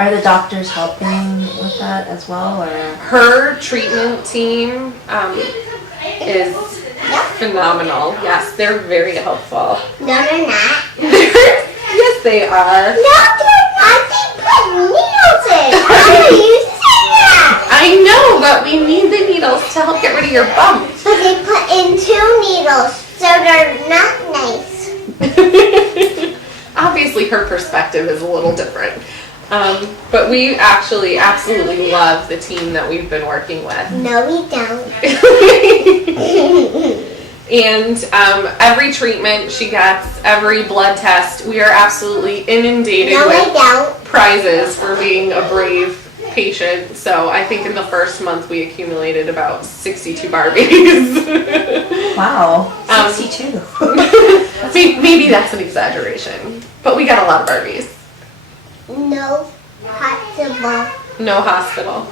Are the doctors helping with that as well, or? Her treatment team is phenomenal. Yes, they're very helpful. No, they're not. Yes, they are. No, they're not. They put needles in. How do you say that? I know, but we need the needles to help get rid of your bump. But they put in 2 needles, so they're not nice. Obviously, her perspective is a little different. But we actually absolutely love the team that we've been working with. No, we don't. And every treatment she gets, every blood test, we are absolutely inundated with prizes for being a brave patient. So I think in the first month we accumulated about 62 Barbies. Wow, 62. Maybe that's an exaggeration, but we got a lot of Barbies. No hospital. No hospital.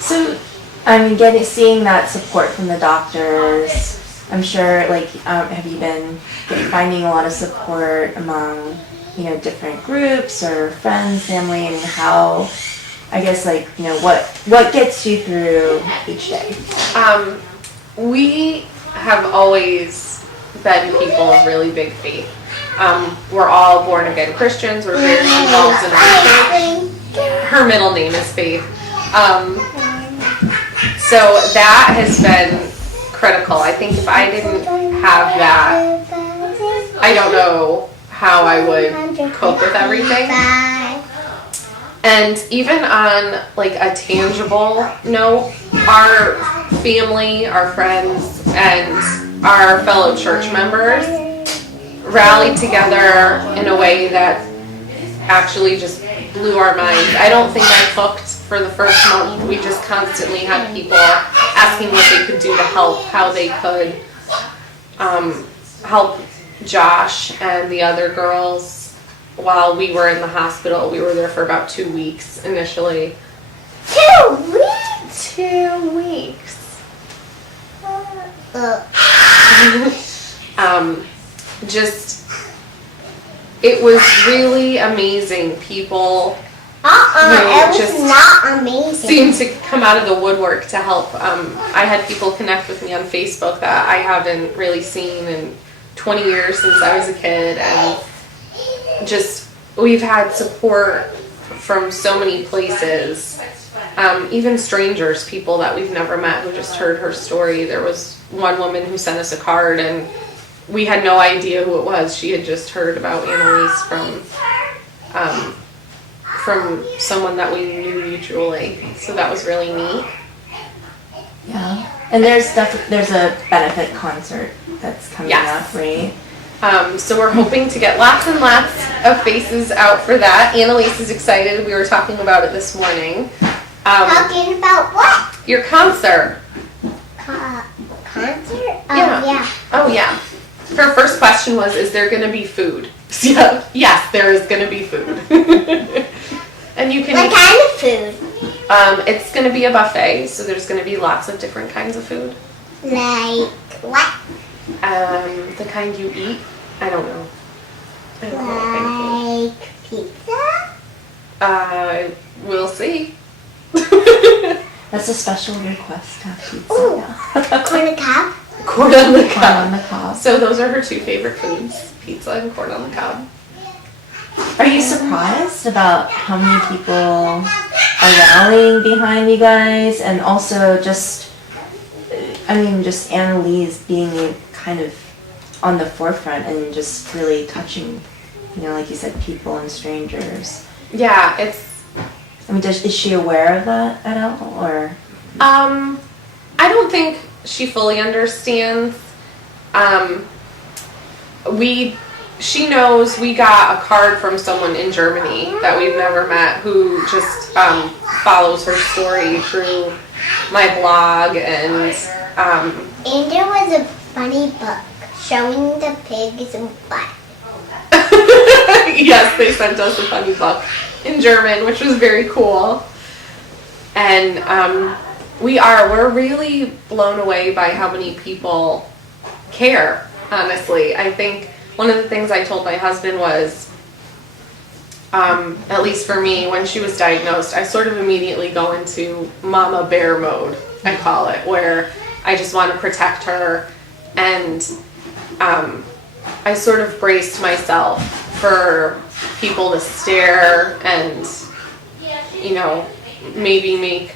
So, I mean, seeing that support from the doctors, I'm sure, like, have you been finding a lot of support among, different groups or friends, family, and how, I guess, like, what gets you through each day? We have always been people of really big faith. We're all born again Christians. We're very involved in our church. Her middle name is Faith. So that has been critical. I think if I didn't have that, I don't know how I would cope with everything. And even on like a tangible note, our family, our friends, and our fellow church members rallied together in a way that actually just blew our minds. I don't think I cooked for the first month. We just constantly had people asking what they could do to help, how they could help Josh and the other girls while we were in the hospital. We were there for about 2 weeks initially. 2 weeks? 2 weeks. It was really amazing. People It was not amazing. seemed to come out of the woodwork to help. I had people connect with me on Facebook that I haven't really seen in 20 years since I was a kid, and just we've had support from so many places, even strangers, people that we've never met who just heard her story. There was one woman who sent us a card, and we had no idea who it was. She had just heard about Anneliese from someone that we knew mutually. So that was really neat. Yeah. And there's a benefit concert that's coming up, right? So we're hoping to get lots and lots of faces out for that. Anneliese is excited. We were talking about it this morning. Talking about what? Your concert. Concert? Yeah. Oh, yeah. Her first question was, is there going to be food? Yeah. Yes, there is going to be food. And you can... What kind of food? It's going to be a buffet, so there's going to be lots of different kinds of food. Like what? The kind you eat? I don't know. Like pizza? We'll see. That's a special request to have pizza. Ooh, Yeah. corn on the cob? Corn on the Corn on the cob. So those are her 2 favorite foods, pizza and corn on the cob. Are you surprised about how many people are rallying behind you guys, and also just Anneliese being kind of on the forefront and just really touching, like you said, people and strangers? Yeah, is she aware of that at all, or? I don't think she fully understands. She knows we got a card from someone in Germany that we've never met who just follows her story through my blog, and there was a funny book showing the pig's butt. Yes, they sent us a funny book in German, which was very cool. And we're really blown away by how many people care, honestly. I think one of the things I told my husband was, at least for me, when she was diagnosed, I sort of immediately go into mama bear mode, I call it, where I just want to protect her, and I sort of braced myself for people to stare and, you know, maybe make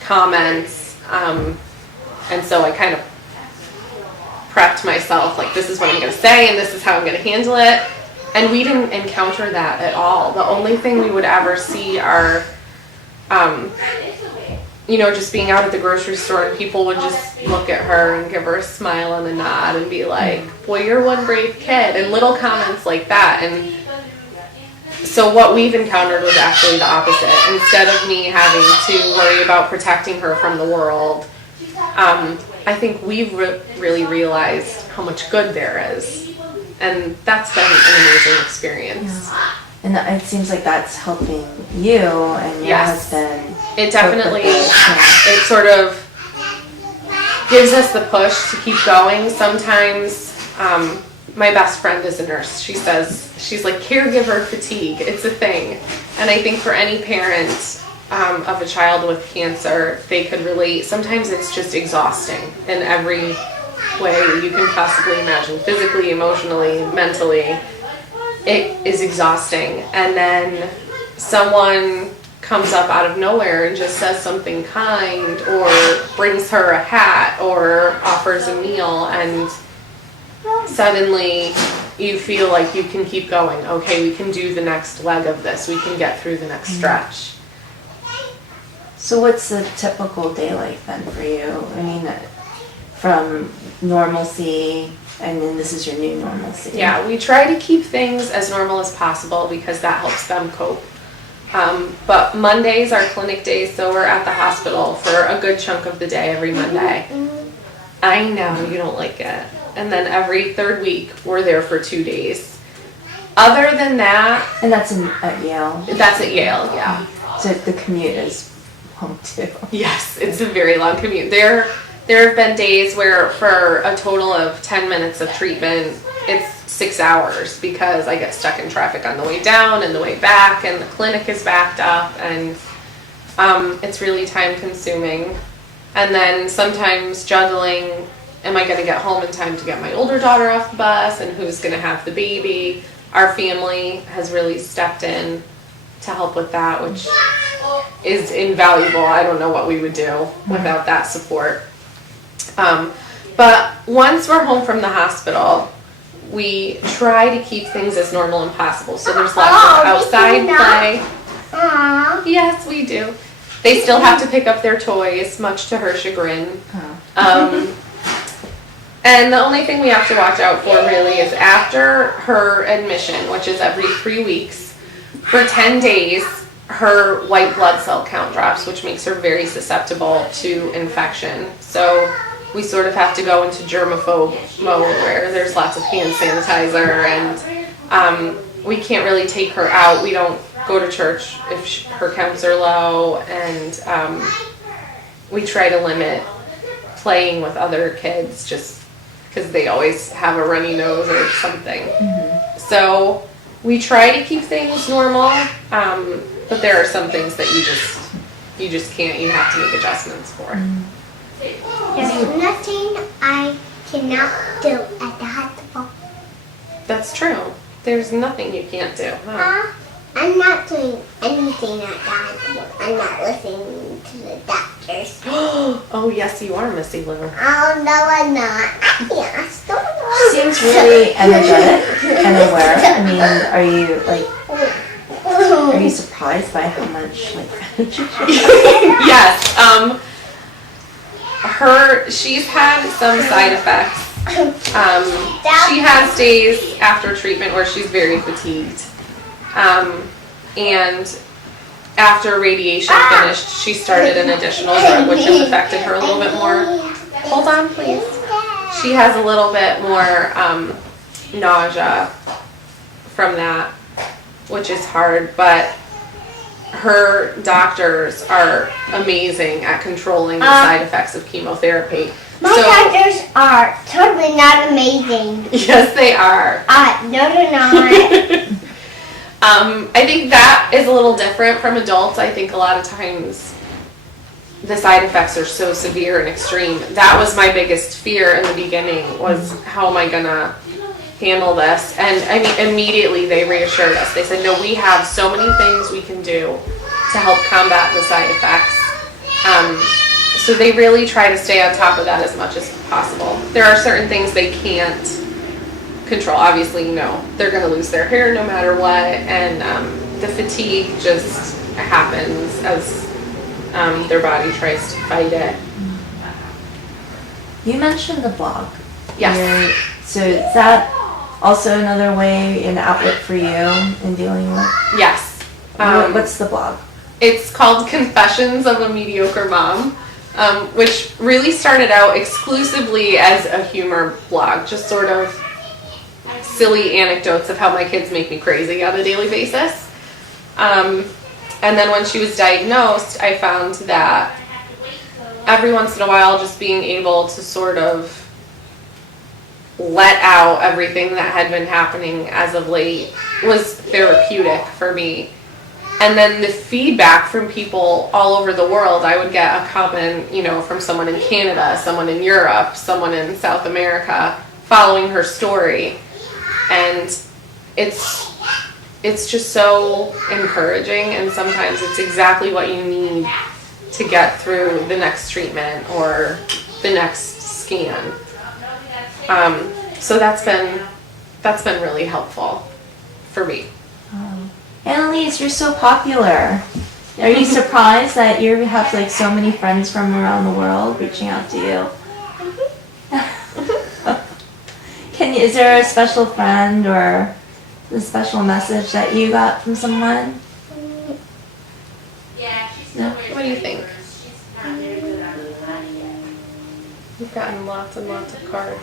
comments, and so I kind of prepped myself, like, this is what I'm going to say and this is how I'm going to handle it. And we didn't encounter that at all. The only thing we would ever see are, you know, just being out at the grocery store and people would just look at her and give her a smile and a nod and be like, boy, you're one brave kid, and little comments like that. And so what we've encountered was actually the opposite. Instead of me having to worry about protecting her from the world, I think we've really realized how much good there is. And that's been an amazing experience. Yeah. And it seems like that's helping you and your Yes. husband. It definitely, Yeah. it sort of gives us the push to keep going. Sometimes, my best friend is a nurse. She says, she's like, caregiver fatigue, it's a thing. And I think for any parent of a child with cancer, they could relate. Sometimes it's just exhausting in every way you can possibly imagine, physically, emotionally, mentally. It is exhausting. And then someone comes up out of nowhere and just says something kind, or brings her a hat, or offers a meal, and suddenly you feel like you can keep going. Okay, we can do the next leg of this. We can get through the next stretch. So what's a typical day like then for you? I mean, from normalcy, and then this is your new normalcy. Yeah, we try to keep things as normal as possible because that helps them cope. But Mondays are clinic days, so we're at the hospital for a good chunk of the day every Monday. I know, you don't like it. And then every third week, we're there for 2 days. Other than that... And that's at Yale? That's at Yale, yeah. So the commute is long too. Yes, it's a very long commute. There have been days where for a total of 10 minutes of treatment, it's 6 hours because I get stuck in traffic on the way down and the way back, and the clinic is backed up, and it's really time consuming. And then sometimes juggling, am I going to get home in time to get my older daughter off the bus, and who's going to have the baby? Our family has really stepped in to help with that, which is invaluable. I don't know what we would do without that support. But once we're home from the hospital, we try to keep things as normal and possible. So there's lots of outside play. Aww. Yes, we do. They still have to pick up their toys, much to her chagrin. And the only thing we have to watch out for really is after her admission, which is every 3 weeks, for 10 days, her white blood cell count drops, which makes her very susceptible to infection. So we sort of have to go into germaphobe mode where there's lots of hand sanitizer, and we can't really take her out. We don't go to church if her counts are low, and we try to limit playing with other kids just because they always have a runny nose or something. So we try to keep things normal, but there are some things that you just can't. You have to make adjustments for. There's nothing I cannot do at the hospital. That's true. There's nothing you can't do, huh? I'm not doing anything at the hospital. I'm not listening to the doctors. Oh, yes, you are, Missy Lou. Oh, no, I'm not. Yes, don't She seems really energetic and aware. I mean, are you surprised by how much energy she has? Yes. She's had some side effects. She has days after treatment where she's very fatigued. And after radiation finished, she started an additional drug, which has affected her a little bit more. Hold on, please. She has a little bit more nausea from that, which is hard, but her doctors are amazing at controlling the side effects of chemotherapy. My doctors are totally not amazing. Yes, they are. No, they're not. I think that is a little different from adults. I think a lot of times the side effects are so severe and extreme. That was my biggest fear in the beginning, was how am I gonna handle this? And I mean, immediately they reassured us. They said, no, we have so many things we can do to help combat the side effects. So they really try to stay on top of that as much as possible. There are certain things they can't control. Obviously, you know, they're going to lose their hair no matter what, and the fatigue just happens as their body tries to fight it. You mentioned the blog. Yes. So is that also another way, an outlet for you in dealing with? Yes. What's the blog? It's called Confessions of a Mediocre Mom, which really started out exclusively as a humor blog, just sort of silly anecdotes of how my kids make me crazy on a daily basis. And then when she was diagnosed, I found that every once in a while just being able to sort of let out everything that had been happening as of late was therapeutic for me. And then the feedback from people all over the world, I would get a comment, you know, from someone in Canada, someone in Europe, someone in South America, following her story. And it's just so encouraging, and sometimes it's exactly what you need to get through the next treatment or the next scan. So that's been really helpful for me. Anneliese, you're so popular. Are you surprised that you have like so many friends from around the world reaching out to you? Is there a special friend or a special message that you got from someone? No? What do you think? We've gotten lots and lots of cards.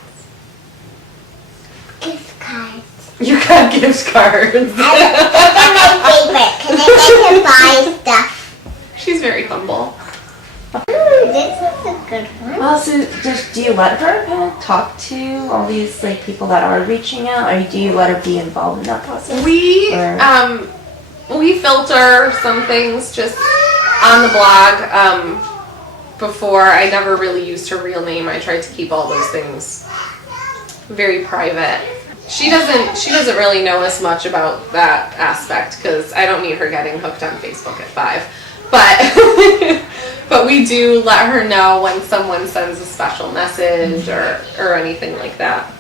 Gift cards. You got gift cards. Those are my favorite because I get to buy stuff. She's very humble. This is a good one. Well, so do you let her kind of talk to all these like people that are reaching out, or do you let her be involved in that process? We filter some things just on the blog. Before, I never really used her real name. I tried to keep all those things very private. She doesn't really know as much about that aspect because I don't need her getting hooked on Facebook at 5. But we do let her know when someone sends a special message or anything like that.